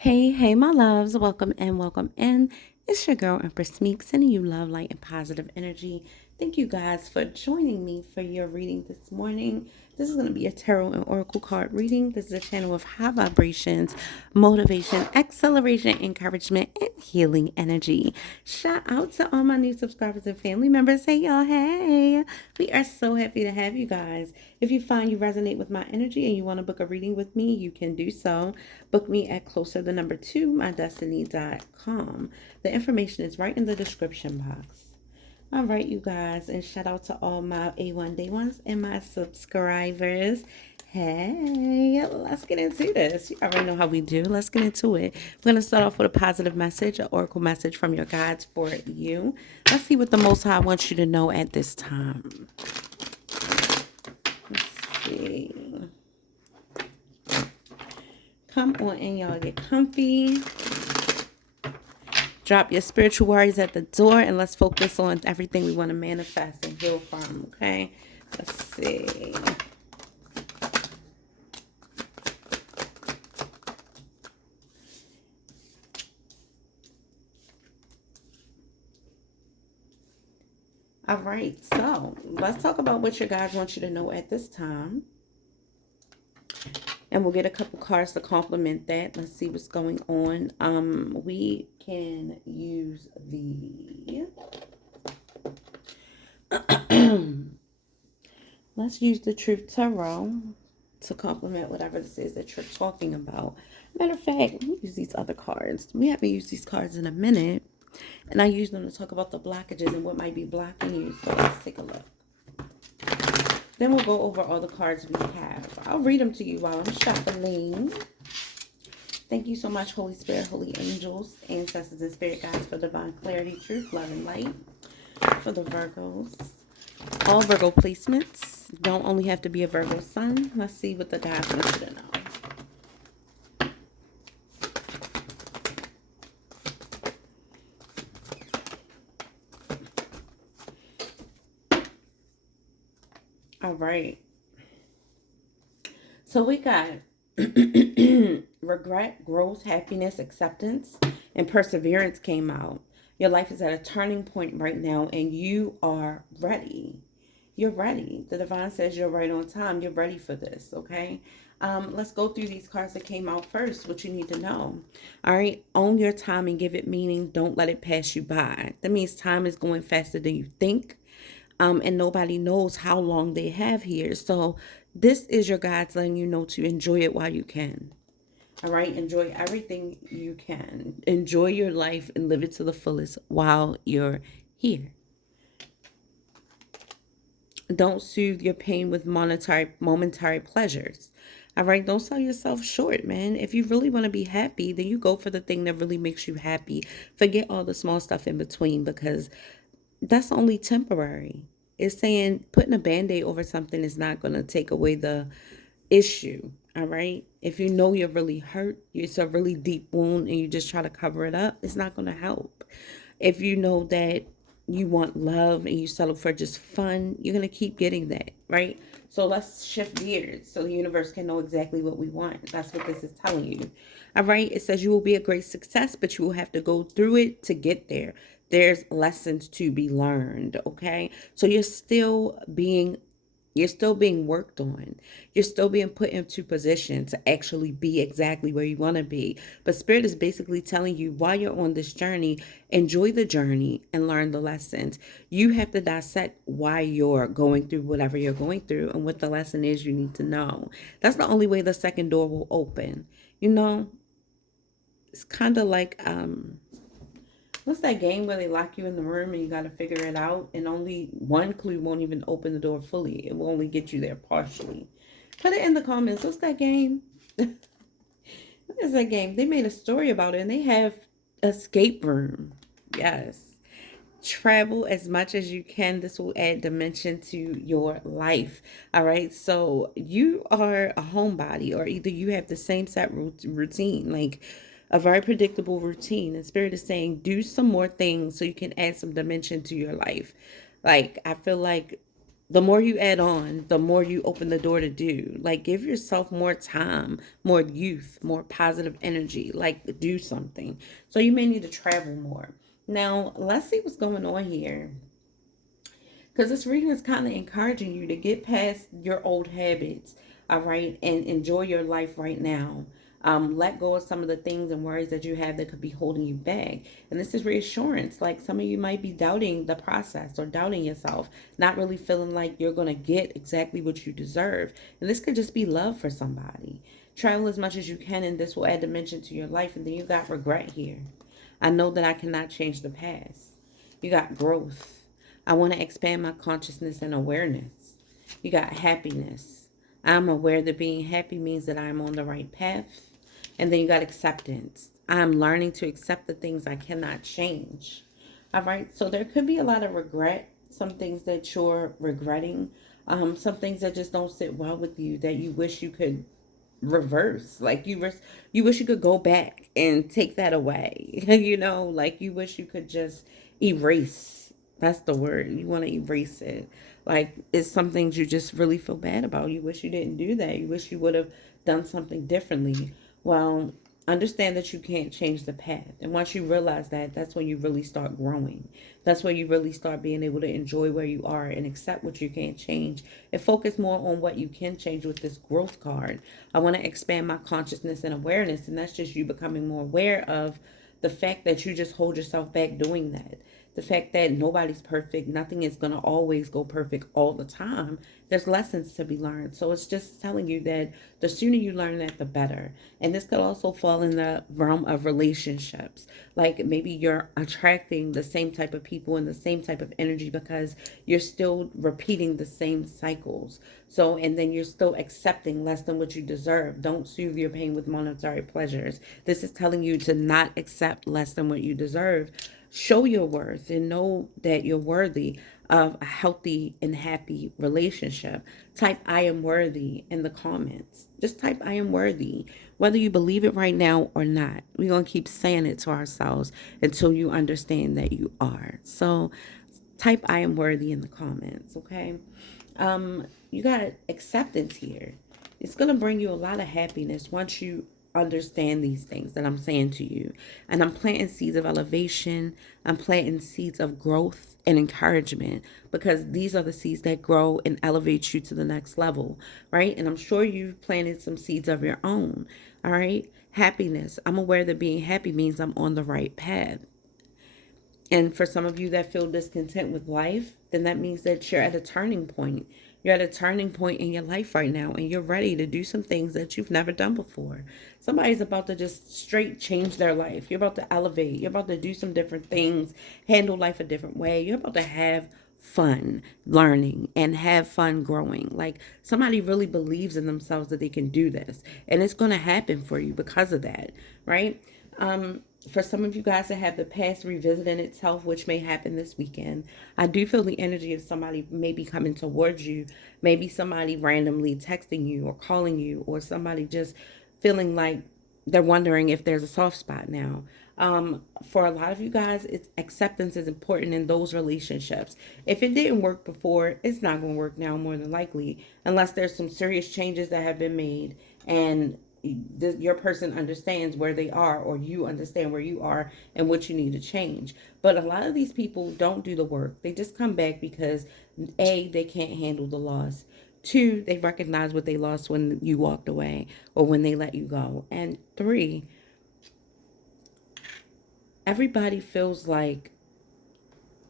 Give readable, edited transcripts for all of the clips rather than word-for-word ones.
Hey, my loves. Welcome and welcome in. It's your girl, Empress Meek, sending you love, light, and positive energy. Thank you guys for joining me for your reading this morning. This is going to be a tarot and oracle card reading. This is a channel of high vibrations, motivation, acceleration, encouragement, and healing energy. Shout out to all my new subscribers and family members. Hey, y'all. Hey. We are so happy to have you guys. If you find you resonate with my energy and you want to book a reading with me, you can do so. Book me at closer2MyDestinysT.com. The information is right in the description box. All right, you guys, and shout out to all my A1 Day ones and my subscribers. Hey, let's get into this. You already know how we do. Let's get into it. We're going to start off with a positive message, an oracle message from your guides for you. Let's see what the Most High wants you to know at this time. Let's see. Come on in, y'all. Get comfy. Drop your spiritual worries at the door and let's focus on everything we want to manifest and heal from, okay? Let's see. All right, so let's talk about what your guides want you to know at this time. And we'll get a couple cards to complement that. Let's see what's going on. We can use the... Let's use the Truth Tarot to complement whatever this is that you're talking about. Matter of fact, let me use these other cards. We haven't used these cards in a minute. And I use them to talk about the blockages and what might be blocking you. So let's take a look. Then we'll go over all the cards we have. I'll read them to you while I'm shuffling. Thank you so much, Holy Spirit, holy angels, ancestors, and spirit guides for divine clarity, truth, love, and light. For the Virgos. All Virgo placements. Don't only have to be a Virgo sun. Let's see what the guides want you to know. All right. So we got regret, growth, happiness, acceptance, and perseverance came out. Your life is at a turning point right now, and you are ready. You're ready. The divine says you're right on time. You're ready for this, okay? Let's go through these cards that came out first, what you need to know. All right, own your time and give it meaning. Don't let it pass you by. That means time is going faster than you think. And nobody knows how long they have here. So this is your guides letting you know to enjoy it while you can. All right, enjoy everything you can. Enjoy your life and live it to the fullest while you're here. Don't soothe your pain with momentary pleasures. All right, don't sell yourself short, man. If you really want to be happy, then you go for the thing that really makes you happy. Forget all the small stuff in between because that's only temporary. It's saying putting a band-aid over something is not going to take away the issue. All right. If you know you're really hurt, it's a really deep wound and you just try to cover it up, it's not going to help. If you know that you want love and you settle for just fun, you're going to keep getting that, right? So let's shift gears so the universe can know exactly what we want. That's what this is telling you. All right. It says you will be a great success, but you will have to go through it to get there. There's lessons to be learned. Okay. So you're still being worked on. You're still being put into position to actually be exactly where you want to be. But Spirit is basically telling you while you're on this journey, enjoy the journey and learn the lessons. You have to dissect why you're going through whatever you're going through and what the lesson is you need to know. That's the only way the second door will open. You know, it's kind of like what's that game where they lock you in the room and you got to figure it out and only one clue won't even open the door fully. It will only get you there partially. Put it in the comments. What's that game? What is that game? They made a story about it and they have escape room. Yes. Travel as much as you can. This will add dimension to your life. All right. So you are a homebody, or either you have the same set routine, like a very predictable routine. And Spirit is saying, do some more things so you can add some dimension to your life. Like, I feel like the more you add on, the more you open the door to do. Like, give yourself more time, more youth, more positive energy. Like, do something. So, you may need to travel more. Now, let's see what's going on here. Because this reading is kind of encouraging you to get past your old habits, all right, and enjoy your life right now. Let go of some of the things and worries that you have that could be holding you back. And this is reassurance. Like, some of you might be doubting the process or doubting yourself, not really feeling like you're going to get exactly what you deserve. And this could just be love for somebody. Travel as much as you can, and this will add dimension to your life. And then you got regret here. I know that I cannot change the past. You got growth. I want to expand my consciousness and awareness. You got happiness. I'm aware that being happy means that I'm on the right path. And then you got acceptance. I'm learning to accept the things I cannot change. All right. So there could be a lot of regret, some things that you're regretting, some things that just don't sit well with you that you wish you could reverse. Like, you wish you could go back and take that away. Like, you wish you could just erase. That's the word. You want to erase it. Like, it's some things you just really feel bad about. You wish you didn't do that. You wish you would have done something differently. Well, understand that you can't change the path. And once you realize that, that's when you really start growing. That's when you really start being able to enjoy where you are and accept what you can't change and focus more on what you can change with this growth card. I want to expand my consciousness and awareness, and that's just you becoming more aware of the fact that you just hold yourself back doing that. The fact that nobody's perfect, nothing is going to always go perfect all the time. There's lessons to be learned. So it's just telling you that the sooner you learn that, the better. And this could also fall in the realm of relationships. Like, maybe you're attracting the same type of people and the same type of energy because you're still repeating the same cycles. So, and then you're still accepting less than what you deserve. Don't soothe your pain with monetary pleasures. This is telling you to not accept less than what you deserve. Show your worth and know that you're worthy of a healthy and happy relationship. Type I am worthy in the comments. Just type I am worthy. Whether you believe it right now or not, we're going to keep saying it to ourselves until you understand that you are. So type I am worthy in the comments, okay? You got acceptance here. It's going to bring you a lot of happiness once you understand these things that I'm saying to you. And I'm planting seeds of elevation. I'm planting seeds of growth and encouragement, because these are the seeds that grow and elevate you to the next level, right? And I'm sure you've planted some seeds of your own, all right? Happiness. I'm aware that being happy means I'm on the right path. And for some of you that feel discontent with life, then that means that you're at a turning point. You're at a turning point in your life right now, and you're ready to do some things that you've never done before. Somebody's about to just straight change their life. You're about to elevate. You're about to do some different things, handle life a different way. You're about to have fun learning and have fun growing. Like, somebody really believes in themselves that they can do this, and it's going to happen for you because of that, right? For some of you guys that have the past revisiting itself, which may happen this weekend, I do feel the energy of somebody maybe coming towards you, maybe somebody randomly texting you or calling you, or somebody just feeling like they're wondering if there's a soft spot now. For a lot of you guys, it's acceptance is important in those relationships. If it didn't work before, it's not going to work now, more than likely, unless there's some serious changes that have been made and your person understands where they are, or you understand where you are and what you need to change. But a lot of these people don't do the work. They just come back because A, they can't handle the loss. Two, they recognize what they lost when you walked away or when they let you go. And three, everybody feels like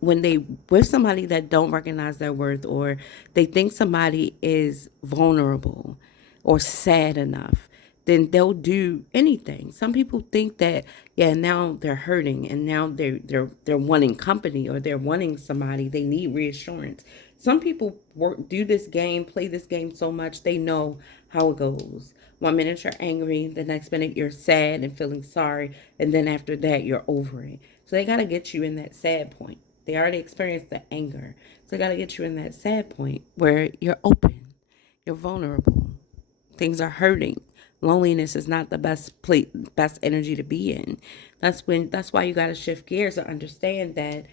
when they with somebody that don't recognize their worth, or they think somebody is vulnerable or sad enough, then they'll do anything. Some people think that, yeah, now they're hurting and now they're wanting company, or they're wanting somebody, they need reassurance. Some people do this game, play this game so much they know how it goes. One minute you're angry, the next minute you're sad and feeling sorry, and then after that you're over it. So they got to get you in that sad point. They already experienced the anger. So they got to get you in that sad point where you're open, you're vulnerable, things are hurting. Loneliness is not the best energy to be in. That's why you got to shift gears to understand that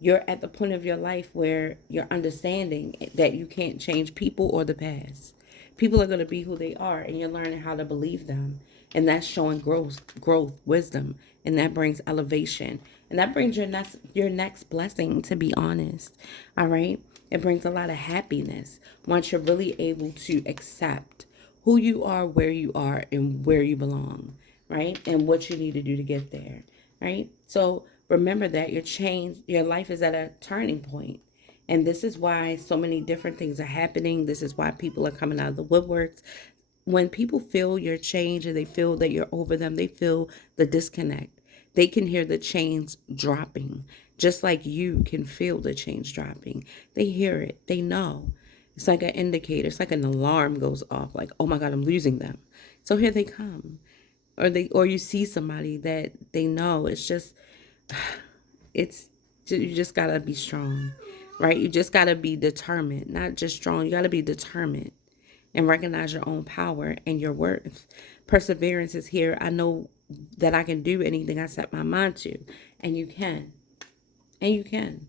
you're at the point of your life where you're understanding that you can't change people or the past. People are going to be who they are, and you're learning how to believe them. And that's showing growth, wisdom, and that brings elevation. And that brings your next blessing, to be honest. All right? It brings a lot of happiness once you're really able to accept who you are, where you are, and where you belong, right? And what you need to do to get there, right? So remember that your life is at a turning point. And this is why so many different things are happening. This is why people are coming out of the woodworks. When people feel your change and they feel that you're over them, they feel the disconnect. They can hear the chains dropping, just like you can feel the chains dropping. They hear it, they know. It's like an indicator, it's like an alarm goes off, like, oh my God, I'm losing them. So here they come. Or you see somebody that they know. It's just, it's you just gotta be strong, right? You just gotta be determined, not just strong. You gotta be determined and recognize your own power and your worth. Perseverance is here. I know that I can do anything I set my mind to, and you can. And you can.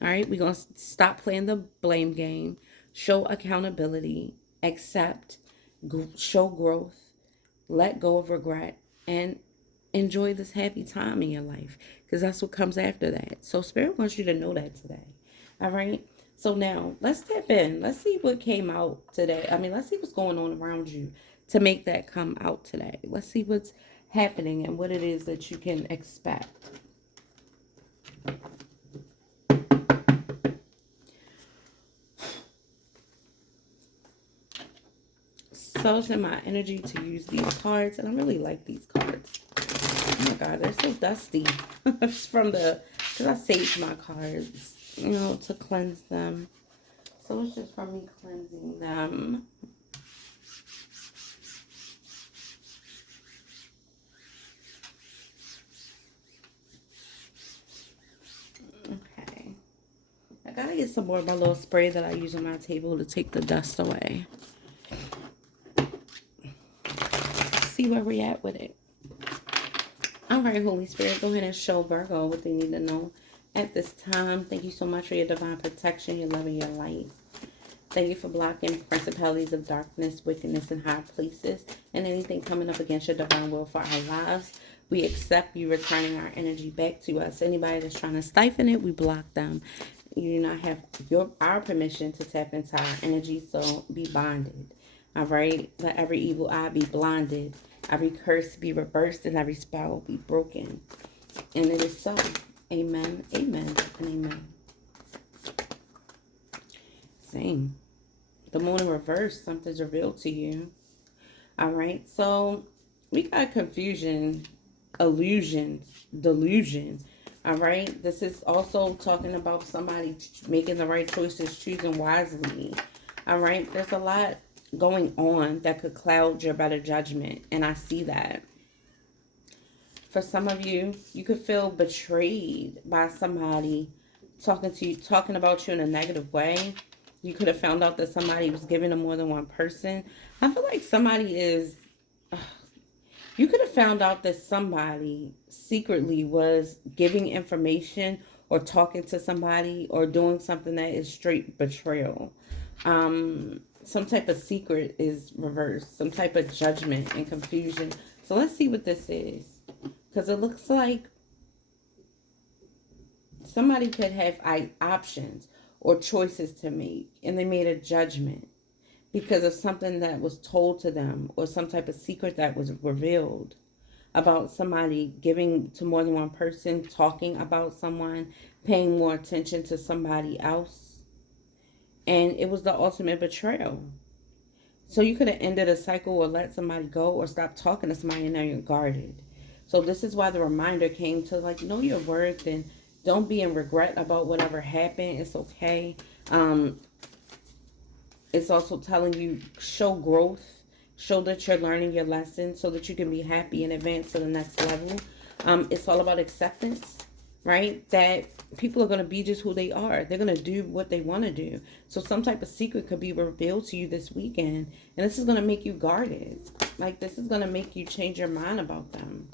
All right, we're going to stop playing the blame game, show accountability, accept, show growth, let go of regret, and enjoy this happy time in your life, because that's what comes after that. So Spirit wants you to know that today. All right. So now let's tap in. Let's see what came out today. I mean, let's see what's going on around you to make that come out today. Let's see what's happening and what it is that you can expect. So it's in my energy to use these cards, and I really like these cards. Oh my God, they're so dusty. It's because I saved my cards, to cleanse them. So it's just from me cleansing them. Okay. I gotta get some more of my little spray that I use on my table to take the dust away. See where we're at with it. All right, Holy Spirit, go ahead and show Virgo what they need to know at this time. Thank you so much for your divine protection, your love, and your light. Thank you for blocking principalities of darkness, wickedness, and high places, and anything coming up against your divine will for our lives. We accept you returning our energy back to us. Anybody that's trying to stifle it, we block them. You do not have our permission to tap into our energy, so be bonded. All right? Let every evil eye be blinded, every curse be reversed, and every spell be broken. And it is so. Amen, amen, and amen. Same. The moon in reverse, something's revealed to you. All right, so we got confusion, illusions, delusion. All right, this is also talking about somebody making the right choices, choosing wisely. All right, there's a lot going on that could cloud your better judgment, and I see that. For some of you, you could feel betrayed by somebody talking about you in a negative way. You could have found out that somebody was giving to more than one person. I feel like you could have found out that somebody secretly was giving information or talking to somebody or doing something that is straight betrayal. Some type of secret is reversed, some type of judgment and confusion. So let's see what this is. Because it looks like somebody could have options or choices to make, and they made a judgment because of something that was told to them or some type of secret that was revealed about somebody giving to more than one person, talking about someone, paying more attention to somebody else. And it was the ultimate betrayal. So you could have ended a cycle or let somebody go or stop talking to somebody, and now you're guarded. So this is why the reminder came to, like, know your worth and don't be in regret about whatever happened. It's okay. It's also telling you, show growth, show that you're learning your lesson so that you can be happy and advance to the next level. It's all about acceptance, right? That people are going to be just who they are. They're going to do what they want to do. So some type of secret could be revealed to you this weekend, and this is going to make you guarded. Like, this is going to make you change your mind about them,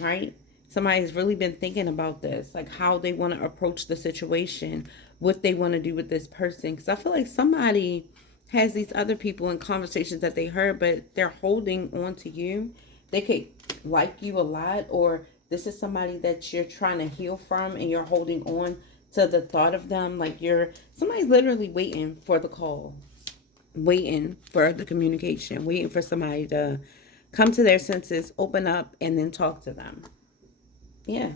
right? Somebody's really been thinking about this, like how they want to approach the situation, what they want to do with this person. Because I feel like somebody has these other people in conversations that they heard, but they're holding on to you. They could like you a lot, or this is somebody that you're trying to heal from and you're holding on to the thought of them. Like somebody's literally waiting for the call, waiting for the communication, waiting for somebody to come to their senses, open up, and then talk to them. Yeah,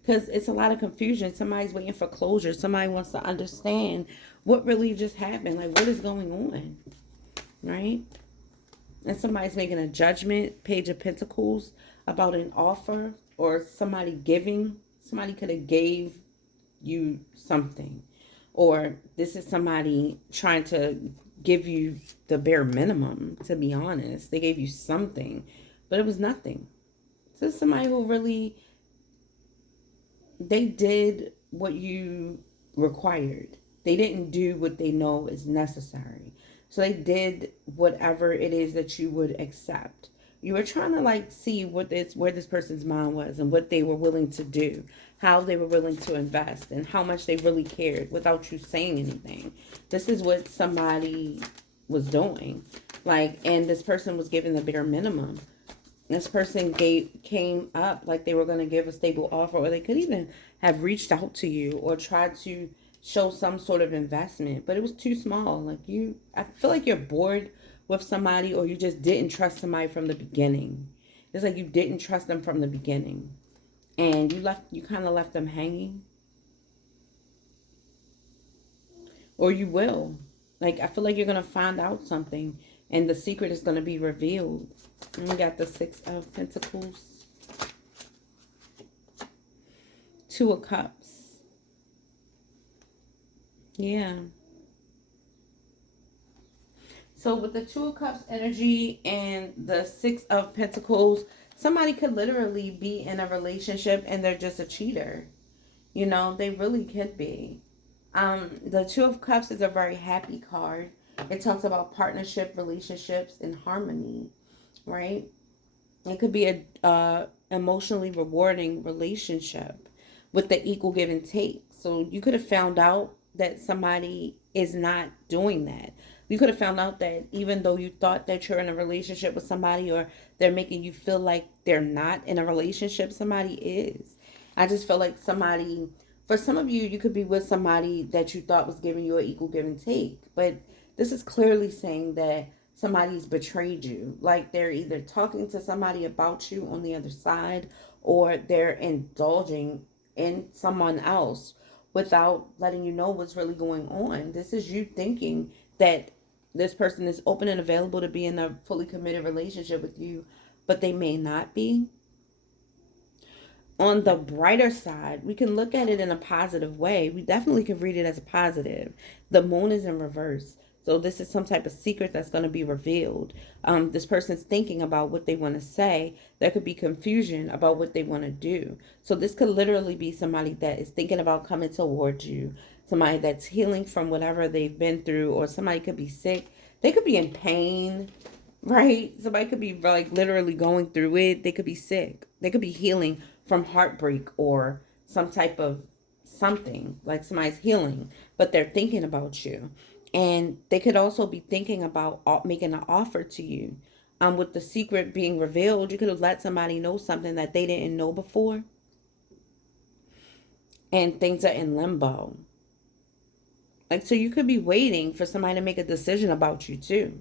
because it's a lot of confusion. Somebody's waiting for closure. Somebody wants to understand what really just happened. Like, what is going on, right? And somebody's making a judgment, Page of Pentacles, about an offer or somebody giving. Somebody could have gave you something. Or this is somebody trying to give you the bare minimum, to be honest. They gave you something, but it was nothing. So this is somebody who really, they did what you required. They didn't do what they know is necessary. So they did whatever it is that you would accept. You were trying to like see where this person's mind was and what they were willing to do, how they were willing to invest, and how much they really cared without you saying anything. This is what somebody was doing. Like, and this person was giving the bare minimum. This person came up like they were going to give a stable offer, or they could even have reached out to you or tried to show some sort of investment, but it was too small. Like, I feel like you're bored with somebody, or you just didn't trust somebody from the beginning. It's like you didn't trust them from the beginning, and you kind of left them hanging, or you will. Like, I feel like you're going to find out something and the secret is going to be revealed. And we got the Six of Pentacles, Two of Cups. Yeah. So with the Two of Cups energy and the Six of Pentacles, somebody could literally be in a relationship and they're just a cheater. You know, they really could be. The Two of Cups is a very happy card. It talks about partnership, relationships, and harmony, right? It could be a emotionally rewarding relationship with the equal give and take. So you could have found out that somebody is not doing that. You could have found out that even though you thought that you're in a relationship with somebody, or they're making you feel like they're not in a relationship, somebody is. I just feel like somebody, for some of you, you could be with somebody that you thought was giving you an equal give and take. But this is clearly saying that somebody's betrayed you. Like, they're either talking to somebody about you on the other side, or they're indulging in someone else without letting you know what's really going on. This is you thinking that this person is open and available to be in a fully committed relationship with you, but they may not be. On the brighter side, we can look at it in a positive way. We definitely can read it as a positive. The moon is in reverse. So this is some type of secret that's going to be revealed. This person's thinking about what they want to say. There could be confusion about what they want to do. So this could literally be somebody that is thinking about coming towards you. Somebody that's healing from whatever they've been through. Or somebody could be sick. They could be in pain, right? Somebody could be like literally going through it. They could be sick. They could be healing from heartbreak or some type of something. Like somebody's healing, but they're thinking about you. And they could also be thinking about making an offer to you. With the secret being revealed, you could have let somebody know something that they didn't know before. And things are in limbo. Like, so you could be waiting for somebody to make a decision about you too.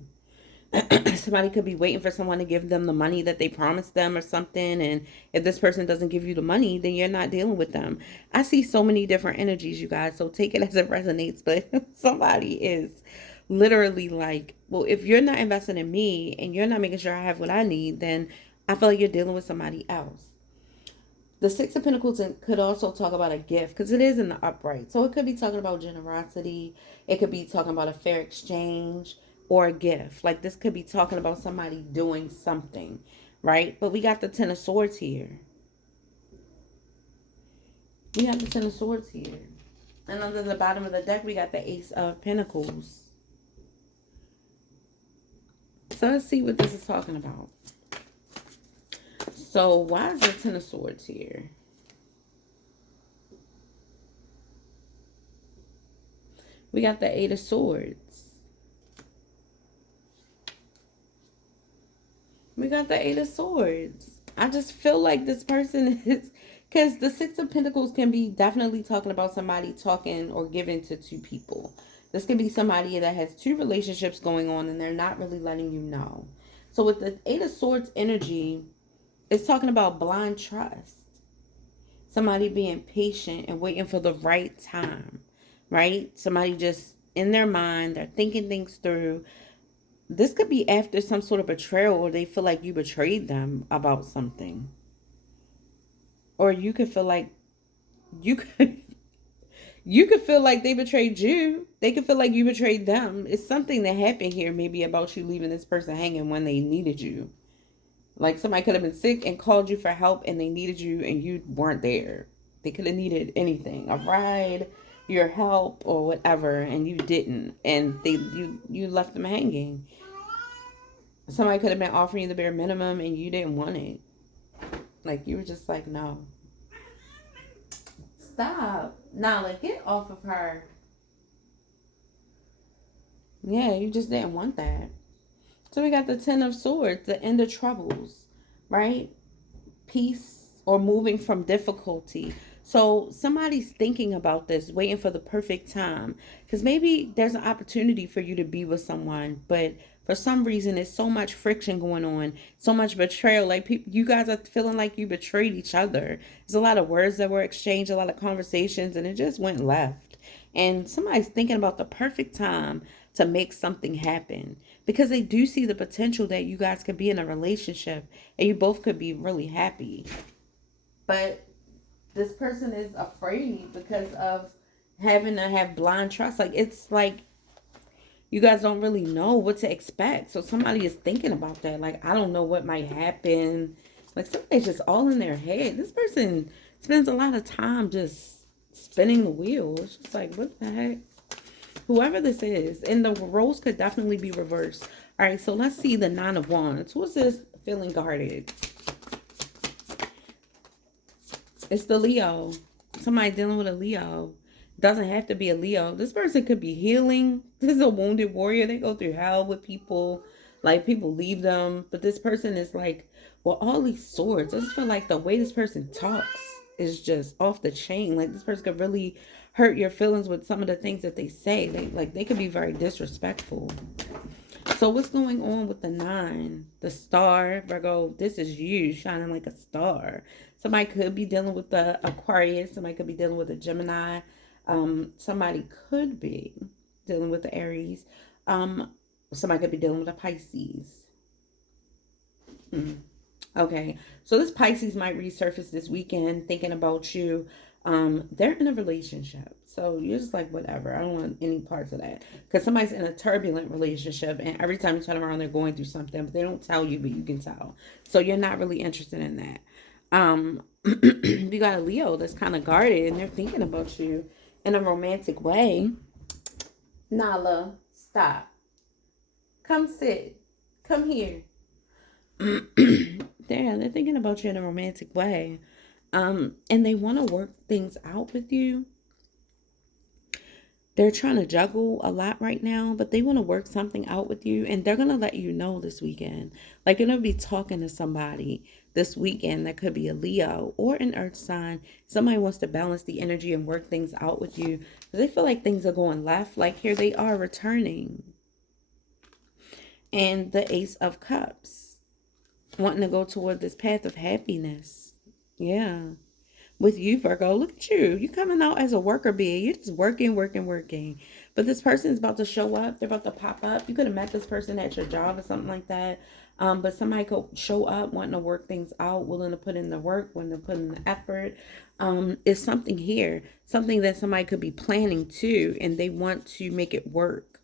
Somebody could be waiting for someone to give them the money that they promised them or something. And if this person doesn't give you the money, then you're not dealing with them. I see so many different energies, you guys. So take it as it resonates. But somebody is literally like, well, if you're not investing in me and you're not making sure I have what I need, then I feel like you're dealing with somebody else. The Six of Pentacles could also talk about a gift, because it is in the upright. So it could be talking about generosity. It could be talking about a fair exchange or a gift. Like, this could be talking about somebody doing something, right? But we got the Ten of Swords here. We have the Ten of Swords here. And under the bottom of the deck, we got the Ace of Pentacles. So let's see what this is talking about. So why is the Ten of Swords here? We got the Eight of Swords. We got the Eight of Swords. I just feel like this person is, because the Six of Pentacles can be definitely talking about somebody talking or giving to two people. This could be somebody that has two relationships going on and they're not really letting you know. So with the Eight of Swords energy, it's talking about blind trust. Somebody being patient and waiting for the right time, right? Somebody just in their mind, they're thinking things through. This could be after some sort of betrayal or they feel like you betrayed them about something. Or you could feel like you could you could feel like they betrayed you. They could feel like you betrayed them. It's something that happened here maybe about you leaving this person hanging when they needed you. Like somebody could have been sick and called you for help and they needed you and you weren't there. They could have needed anything, a ride, your help or whatever, and you didn't. And you left them hanging. Somebody could have been offering you the bare minimum and you didn't want it. Like you were just like, no. Stop. Nala, get off of her. Yeah, you just didn't want that. So we got the Ten of Swords, the end of troubles, right? Peace or moving from difficulty. So somebody's thinking about this, waiting for the perfect time. Because maybe there's an opportunity for you to be with someone, but for some reason, there's so much friction going on, so much betrayal. Like people, you guys are feeling like you betrayed each other. There's a lot of words that were exchanged, a lot of conversations, and it just went left. And somebody's thinking about the perfect time to make something happen because they do see the potential that you guys could be in a relationship and you both could be really happy. But this person is afraid because of having to have blind trust. Like it's like you guys don't really know what to expect. So somebody is thinking about that. Like, I don't know what might happen. Like somebody's just all in their head. This person spends a lot of time just spinning the wheel. It's just like, what the heck? Whoever this is. And the roles could definitely be reversed. All right, so let's see the Nine of Wands. Who is this feeling guarded? It's the Leo. Somebody dealing with a Leo. Doesn't have to be a Leo. This person could be healing. This is a wounded warrior. They go through hell with people. Like people leave them. But this person is like, well, all these swords. I just feel like the way this person talks is just off the chain. Like this person could really hurt your feelings with some of the things that they say. They could be very disrespectful. So what's going on with the Nine? The Star, Virgo, this is you shining like a star. Somebody could be dealing with the Aquarius. Somebody could be dealing with a Gemini. Somebody could be dealing with the Aries. Somebody could be dealing with a Pisces. Okay, so this Pisces might resurface this weekend thinking about you. They're in a relationship. So you're just like, whatever. I don't want any parts of that. Because somebody's in a turbulent relationship and every time you turn around, they're going through something, but they don't tell you, but you can tell. So you're not really interested in that. You got a Leo that's kind of guarded and they're thinking about you in a romantic way. Nala, stop. Come sit. Come here. They're thinking about you in a romantic way. And they want to work things out with you. They're trying to juggle a lot right now, but they want to work something out with you and they're going to let you know this weekend. Like you're going to be talking to somebody this weekend that could be a Leo or an earth sign. Somebody wants to balance the energy and work things out with you because they feel like things are going left. Like here they are returning. And the Ace of Cups, wanting to go toward this path of happiness. Yeah. With you, Virgo, look at you. You coming out as a worker bee. You're just working, working, working. But this person's about to show up. They're about to pop up. You could have met this person at your job or something like that. But somebody could show up wanting to work things out, willing to put in the work, willing to put in the effort. It's something here. Something that somebody could be planning too, and they want to make it work.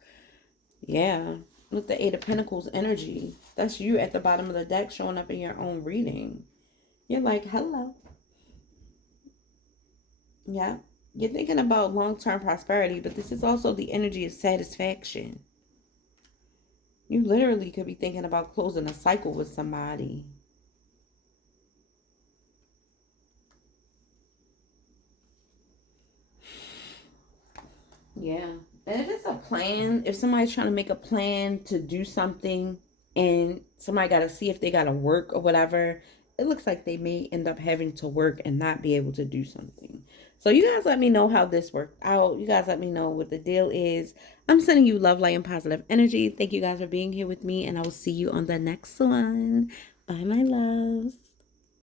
Yeah. With the Eight of Pentacles energy. That's you at the bottom of the deck showing up in your own reading. You're like, hello. Yeah. You're thinking about long-term prosperity, but this is also the energy of satisfaction. You literally could be thinking about closing a cycle with somebody. Yeah. And if it's a plan, if somebody's trying to make a plan to do something and somebody got to see if they got to work or whatever, it looks like they may end up having to work and not be able to do something. So you guys let me know how this worked out. You guys let me know what the deal is. I'm sending you love, light, and positive energy. Thank you guys for being here with me, and I will see you on the next one. Bye, my loves.